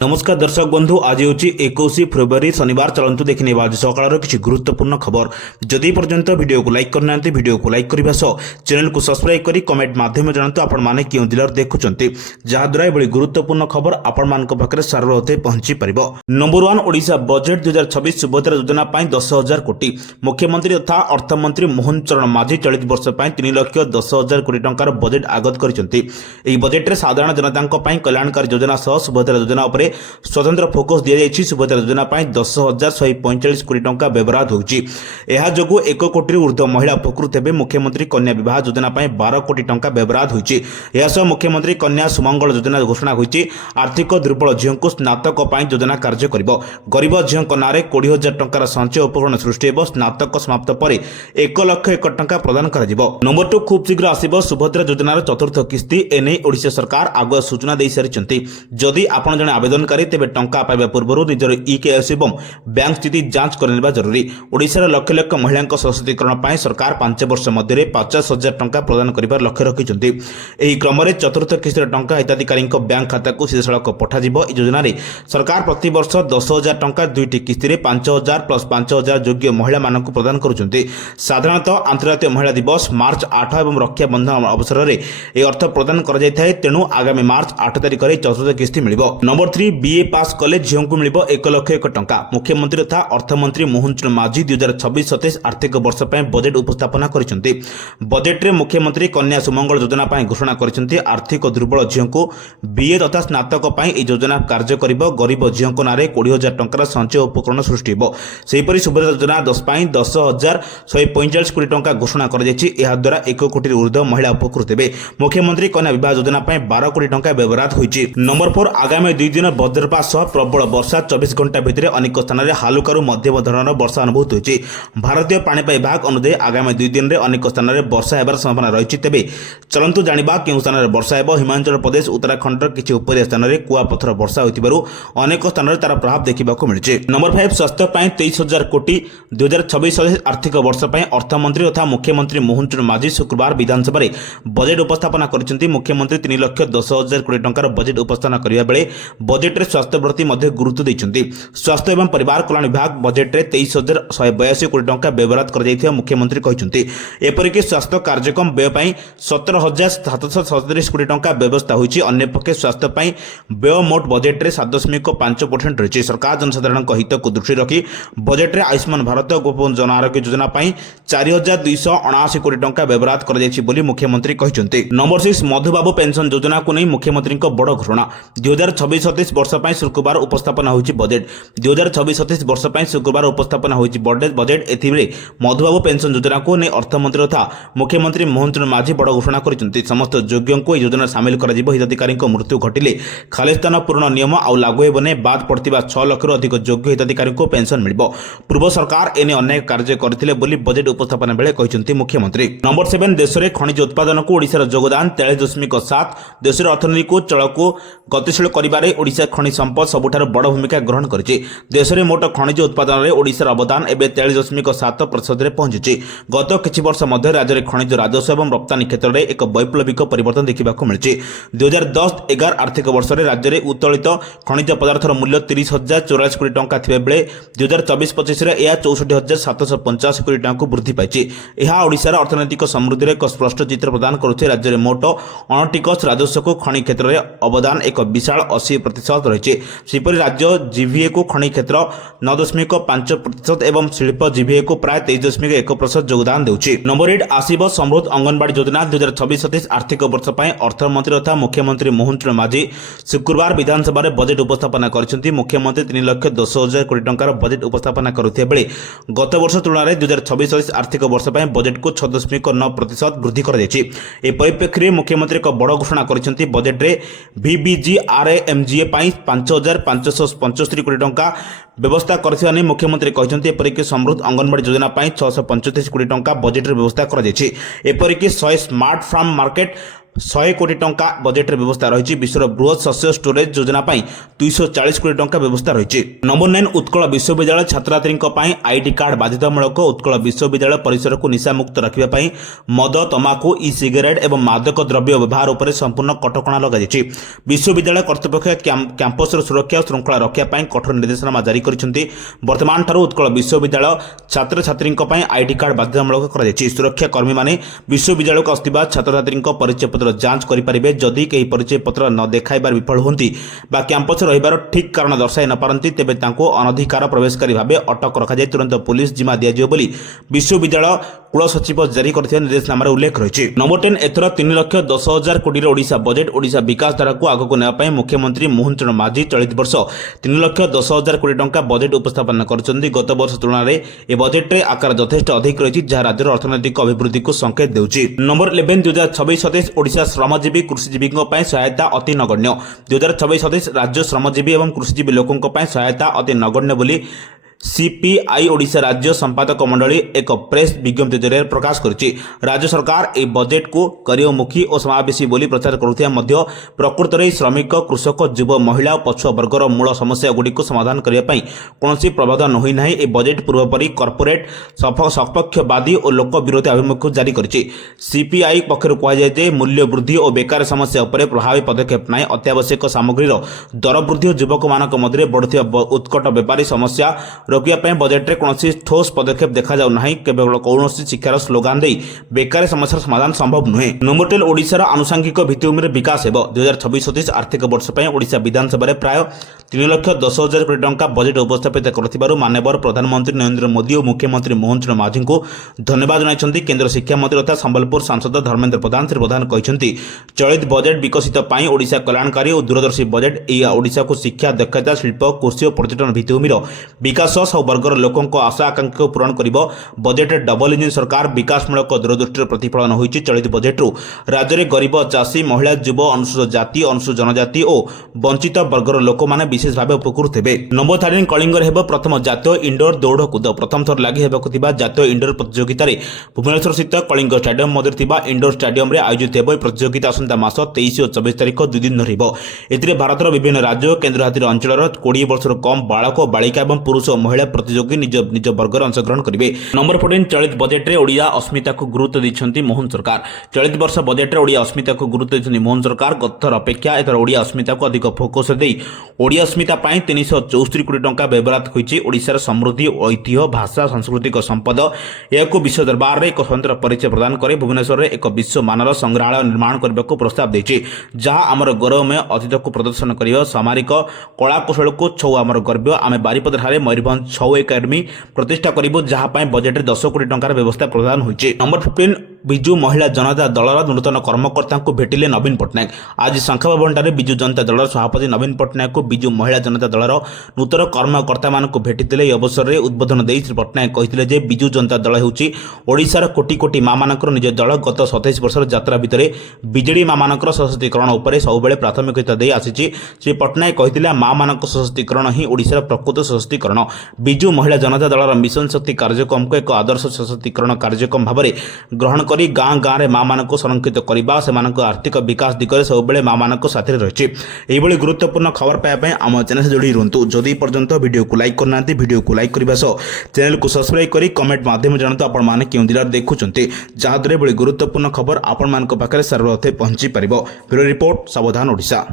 नमस्कार दर्शक बंधु आज हूँ 21 फेब्रुआरी शनिवार। चलतु देखने आज सकाल किसी गुरुत्वपूर्ण खबर। जदि पर्यंत वीडियो को लाइक करना वीडियो को लाइक करने सह चैनल को सब्सक्राइब कर कमेंट माध्यम जानते आपण मैंने क्यों जिलार देखुं जहाद्वारा ये गुरुत्वपूर्ण खबर आपण मान पाखे सारे पहुंची पार। नंबर 1 ओडिशा बजेट 2026 सुभद्रा योजना 10,000 कोटी। मुख्यमंत्री तथा अर्थमंत्री मोहन चरण माझी चलित वर्ष 3,10,000 कोटी टंकार बजेट आगत करछंती। एही बजेट रे साधारण जनता कल्याणकारी योजना सह सुभद्रा योजना उपरे स्वतंत्र फोकस दिया जायछि। सुभद्रा योजना 10,145 कोटी टंका व्यवहार होउछि। एहा जोगु 1 कोटी ऊर्ध्व महिला उपकृत हेबे। मुख्यमंत्री कन्या विवाह योजना 12 कोटी टंका व्यवहार होइछि। एहा सह मुख्यमंत्री कन्या सुमंगल योजना घोषणा होइछि। आर्थिक दुर्बल झियोंकु स्नातक पई योजना कार्य करिवो। गरीब झियोंक नारे 20,000 टंकार संचय उपकरण सृष्टि हेबो। स्नातक समाप्त परे 1 लाख 1 टंका प्रदान कराजिवो। नंबर 2 खूब शीघ्र आसीबो सुभद्रा योजनार चतुर्थ किस्ती। एने ओडिशा सरकार आगुआ सूचना दे सारिछंती। जदि आपण जने आवेदनकारी तेबे टंका पाइबा पूर्व निजर ईकेएस एवं बैंक स्थिति जांच करनेबा जरूरी। ओडिशार लक्ष लक्ष महिला सशक्तिकरण पाई सरकार 5 वर्ष मध्य 50,000 टंका प्रदान करिबार लक्ष्य रखिछंती। एही क्रम रे चतुर्थ किस्तीर टंका हिताधिकारी बैंक खाता को सीधासलख पठाजिवो। ए योजना रे सरकार प्रति वर्ष 10,000 टंका दुईटी किस्ती रे 5,000 प्लस 5,000 योग्य महिला मानक प्रदान करुछंती। साधारणतः अंतर्राष्ट्रीय महिला दिवस मार्च 8 एवं रक्षा बंधन अवसर रे ए अर्थ प्रदान करा जाय थाए। तेणु आगामी मार्च 8 तारिख रे चतुर्थ किस्ती मिलिबो। नंबर 3 बीए पास कले झियों को मिलिबो 1 लाख 1 टंका। मुख्यमंत्री तथा अर्थमंत्री मोहन चरण माझी 2026-27 आर्थिक वर्ष पय बजेट उपस्थापना करिसेंती। बजेट रे मुख्यमंत्री कन्या सुमंगल योजना पय घोषणा करिसेंती। आर्थिक दुर्बल झियों को बीए तथा स्नातक पय ए योजना कार्य करिबो। गरीब झियों को नारे 20,000 टंकार संचय उपकरण सृष्टि हेबो। सेहिपरि सुभद्रा योजना 10,145 कोटी टंका घोषणा कर जायछि। एहा द्वारा 1 कोटी ऊर्ध्व महिला उपकृत हेबे। मुख्यमंत्री कन्या विवाह योजना पय 12 कोटी टंका व्यवहार होइछि। नंबर 4 आगामी 2 दिन वज्रपात सह प्रबल वर्षा। 24 घंटा भितर अनेक स्थान में हालुकारु मध्यम धरणर वर्षा अनुभूत होइछि। भारतीय पाणीपाग विभाग अनुसार आगामी 2 दिन में अनेक स्थान में वर्षा हेबार संभावना रही। तेबे चलंतु जानिबा केउ स्थान में वर्षा हेबो। हिमाचल प्रदेश उत्तराखंड किछि उपरी स्थान में कुआपथर वर्षा होइतिबारु अनेक स्थान में तार प्रभाव देखिबाकु मिलिछि। नंबर 5 स्वास्थ्य पय 23,000 कोटी। 2026 आर्थिक वर्ष पय अर्थमंत्री तथा मुख्यमंत्री मोहन चरण माझी शुक्रवार विधानसभा रे बजेट उपस्थापना करिसेंती। मुख्यमंत्री 3,10,000 कोटी टंकार बजेट उपस्थापना करिया बेले बजेट रे स्वास्थ्य प्रति मध्य गुरुत्व देइछंती। स्वास्थ्य एवं परिवार कल्याण विभाग बजेट रे 23,182 कोटी टंका व्यवहार कर जायथिया मुख्यमंत्री कहिसंती। एपरिक स्वास्थ्य कार्यक्रम व्यय पय 17,737 कोटी टंका व्यवस्था होइछि। अन्य पक्षे स्वास्थ्य पय व्यय मोट बजेट रे 7.5% रहिछि। सरकार जनसाधारण हित को दृष्टि रखी बजेट रे आयुष्मान भारत गोपन जन आरोग्य योजना पय 4,279 कोटी टंका व्यवहार कर जायछि बोली मुख्यमंत्री कहिसंती। नंबर 6 मधुबाबू पेंशन योजना को नै मुख्यमंत्री को बड़ घोषणा। 2026-27 वर्ष पय शुक्रवार उपस्थापना होइछि बजेट। 2026-27 वर्ष पय शुक्रवार उपस्थापना होइछि बजेट। एथिबे मधुबाबू पेंशन योजना को नै अर्थमंत्री तथा मुख्यमंत्री मोहन चरण माझी बड़ घोषणा करिसंती। समस्त योग्यों को योजना शामिल करा जिवो। हिताधिकारी मृत्यु घटिले खाली स्थान पूर्ण नियम आउ लागू हेबने। बाद पड़तिबा 6 लाख रु अधिक योग्य हिताधिकारी को पेंशन मिलिबो। पूर्व सरकार एने अनेक कार्य करथिले बोली बजेट उपस्थापना बेले कहिसंती मुख्यमंत्री। नंबर 7 देश रे खनिज उत्पादन को ओडिशार योगदान 43.7। देश रे अर्थनीति को चलको गतिशील करिबारे ओडिशा खनिज संपद सबुठार बड़ भूमिका ग्रहण करिछि। देश रे मोट खनिज उत्पादन रे ओडिशार अवदान एबे 43.7% रे पहुंचिछि। गत किछि वर्ष मध्य राज्य रे खनिज राजस्व एवं रप्तानी क्षेत्र रे एक वैप्लविक परिवर्तन देखिबाकू मिलिछि। 2010-11 आर्थिक वर्ष रे राज्य रे उत्तोलित खनिज पदार्थर मूल्य 30,084 कोटी टंका थिबे बेले 2024-25 रे एया 64,785 कोटी टंका वृद्धि पाइछि। एहा ओडिशार अर्थनैतिक समृद्धि रे एक स्पष्ट चित्र प्रदान करुछि। राज्य रे मोट अणटिकस राजस्व को खनि क्षेत्र रे अवदान एक विशाल 80% रही। सेपरि राज्य जीवीए को खनि क्षेत्र 9.5% एवं शिल्प जीवीए को प्राय 23.1% योगदान देउछि। नंबर 8 आसीबो समृद्ध अंगनवाड़ी योजना। 2026-27 आर्थिक वर्ष पय अर्थमंत्री तथा मुख्यमंत्री मोहन चरण माझी शुक्रवार विधानसभा रे बजेट उपस्थापना करिसेंती। मुख्यमंत्री 3,10,000 कोटी टंकार बजेट उपस्थापना करुथिया बेले गत वर्ष तुलना रे 2026-27 आर्थिक वर्ष पय बजेट को 6.9% वृद्धि कर जायछि। ए परिप्रेक्षी रे मुख्यमंत्री को बड़ घोषणा करिसेंती। बजेट रे VBGRAMGA 5,575 कोटी टंका व्यवस्था करथिबा नै मुख्यमंत्री कहिसंती। एपरिक समृद्ध अंगनवाड़ी योजना 635 कोटी टंका बजेट रे व्यवस्था कर जायछि। एपरिक 100 स्मार्ट फार्म मार्केट 100 कोटी टंका बजेट रे व्यवस्था रही। विश्वर बृहत शस्य स्टोरेज योजना 240 कोटी टंका व्यवस्था रही। नंबर 9 उत्कल विश्वविद्यालय छात्र छात्री आईडी कार्ड बाध्यतामूलक। उत्कल विश्वविद्यालय परिसर को निशामुक्त रखा मद तमाकू ई सिगरेट एवं मादक द्रव्य व्यवहार उपर संपूर्ण कटकणा लगे। विश्वविद्यालय कर्तृपक्ष कैंपस सुरक्षा और श्रृंखला रक्षा कठोर निर्देशनामा जारी कर वर्तमान ठारू उत्कल विश्वविद्यालय छात्र छात्री आईडी कार्ड बाध्यतामूलक कर सुरक्षा कर्मी माने विश्वविद्यालय को आसुवा छात्र छात्री परिचय पत्र जांच करेंगे। जदि कहीं परिचय पत्र न देखाइबार विफल होती बा कैंपस रहिबार ठीक कारण दर्शाई न पारती तेबे तांको अनधिकार प्रवेशकारी भाव अटक रखाई तुरंत पुलिस जिम्मा दिया बोली विश्वविद्यालय कुल सचिव जारी कर निर्देशनाम उल्लेख रही। नंबर 10 एथर 3,10,000 कोटी ओडिशा बजेट ओडिशा विकास धारा को आगक नेबाई मुख्यमंत्री मोहन चरण माझी चलित वर्ष 3,10,000 कोटी टंका बजेट उपस्थापन करछन्ती। गत वर्ष तुलना में ए बजेट रे आकार यथेष्ट अधिक रही जहाँ राज्यर अर्थनैतिक अभिवृद्धि को संकेत देउछि। नंबर 11 2026-27 ओडिशा श्रमजीवी कृषिजीवी सहायता अति नगण्य। 2026-27 राज्य श्रमजीवी एवं कृषिजीवी लोकों सहायता अति नगण्य बोली सीपीआई ओडिशा राज्य संपादक मंडली एक प्रेस विज्ञप्ति जरिए प्रकाश करिछि। राज्य सरकार ए बजेट को कार्यमुखी और समावेशी बोली प्रचार करुथिया मध्य प्रकृत में श्रमिक कृषक युव महिला और पछुआ वर्गर मूल समस्या गुड़ी को समाधान करने कौन प्रावधान होई नाही। ए बजेट पूर्वपरी कॉर्पोरेट सपक्षवादी और लोक विरोधी आभिमुख्य जारी करिछि। सीपीआई पक्षर कहुए मूल्य वृद्धि और बेकार समस्या उपर प्रभावी पदक्षेप नहीं। अत्यावश्यक सामग्रीर दर वृद्धि और युवक मान मध्य बढ़ुवा उत्कट बेपारी समस्या रोकिया बजेट रे कौन ठोस पदक्षेप देखा जाऊ नहीं। केवल कौन शिक्षार स्लोगान दे बेकार समस्या समाधान संभव नुहे। नंबर 12 ओडिशार आनुषंगिक भित्तिभूमि विकास हेब। 2026-27 आर्थिक वर्ष ओडिशा विधानसभा प्राय 3,10,000 कोटी टंका बजेट उपस्थापित कर माननीय प्रधानमंत्री नरेंद्र मोदी और मुख्यमंत्री मोहन चरण माझी को धन्यवाद जनाइछन्ति। केंद्र शिक्षा मंत्री तथा संबलपुर सांसद धर्मेंद्र प्रधान श्री प्रधान कहते चलित बजेट विकसित ओडिशा कल्याणकारी और दूरदर्शी बजेट ओडिशा को शिक्षा दक्षता शिल्प कृषि और पर्यटन भित्तिभूमि विकास सब वर्गर लोकों आशा आकांक्षा को पूरण कर बजेट डबल इंजिन सरकार विकासमूलक दूरदृष्टि प्रतिफलन होती। चलित बजेट राज्य में गरीब चाषी महिला युव अनुसूचित जाति अनुसूचित जनजाति और वंचित वर्गर लोक मैंने विशेष भाव उपकृत हे। नंबर 13 कलिंगर हेब प्रथम जातीय इंडोर दौड़ कूद। प्रथम थर लगी होगा जातीय इंडोर प्रतियोगिता भुवनेश्वर स्थित कलिंग स्टाडियम मध्य इंडोर स्टाडियम आयोजित हो प्रतियोगिता आसंता मास 23 और 24 तारीख 2 दिन धर भारतर विभिन्न राज्य केन्द्रशासित अंचल 20 वर्ष कम बालक बालिका और पुरुष और महिला प्रतियोगी निज निज वर्गर अंशग्रहण करेंगे। नंबर 14 चलित बजेट रे ओडिया अस्मिता को गुरुत्व देछन्ती मोहन सरकार। चलित वर्ष बजेट रे ओडिया अस्मिता को गुरुत्व देछन्ती मोहन सरकार। गतर अपेक्षा एथर ओडिया अस्मिता को अधिक फोकस दे ओडिया अस्मिता 364 कोटी टंका व्यवहार होइछि। ओडिशार समृद्धि ऐतिह्य भाषा सांस्कृतिक संपद यह विश्व दरबार में एक स्वतंत्र परिचय प्रदान करे भुवनेश्वर में एक विश्व मानर संग्रहालय निर्माण करने को प्रस्ताव देछि जहां आमर गौरवमय अतीत को प्रदर्शन कर सामरिक कला कौशल को छौ आमर गर्व आम बारिपदार मयूरभंज छौ एकाडेमी प्रतिष्ठा करिबो जहां बजेट 10 कोटी टंकार व्यवस्था प्रदान होइछि। नंबर 15 विजु महिला जनता दलर नूतन कर्मकर्ता को भेटिले नवीन पट्टनायक। आज शंखभवनଠାରେ विजु जनता दलर सभापति नवीन पट्टनायक को विजु महिला जनता दलर नूतन कर्मकर्ता मान भेटिले। अवसर में उद्बोधन दे श्री पट्टनायक कहते विजु जनता दल होउछि ओडिशार कोटी कोटी मां मानकर निज दल। गत 27 वर्षर यात्रा भितर बिजेडी मां मानकर सशक्तिकरण उपर सबुबले प्राथमिकता दे आसिछि। श्री पट्टनायक कहते मां मानक सशक्तिकरण ही ओडिशार प्रकृत सशक्तिकरण। विजु महिला जनता दलर मिशन शक्ति कार्यक्रम को एक आदर्श सशक्तिकरण कार्यक्रम भाव में ग्रहण करी गाँ गाँव में मां मान संरक्षित करने से आर्थिक विकास दिगरे सब मां मान साथी रही। यह गुरुत्वपूर्ण खबर पाइबा आम चैनल से जोड़ी रुहतु। जदि पर्यंत वीडियो को लाइक करना वीडियो को लाइक करने सह चैनल को सब्सक्राइब करी कमेंट माध्यम जानते आपण क्यों जिले देखुंत जहाँद्वारा गुरुत्वपूर्ण खबर आपण मान पाखे सर्वप्रथम पहुंची पार। ब्यूरो रिपोर्ट सावधान ओडिशा।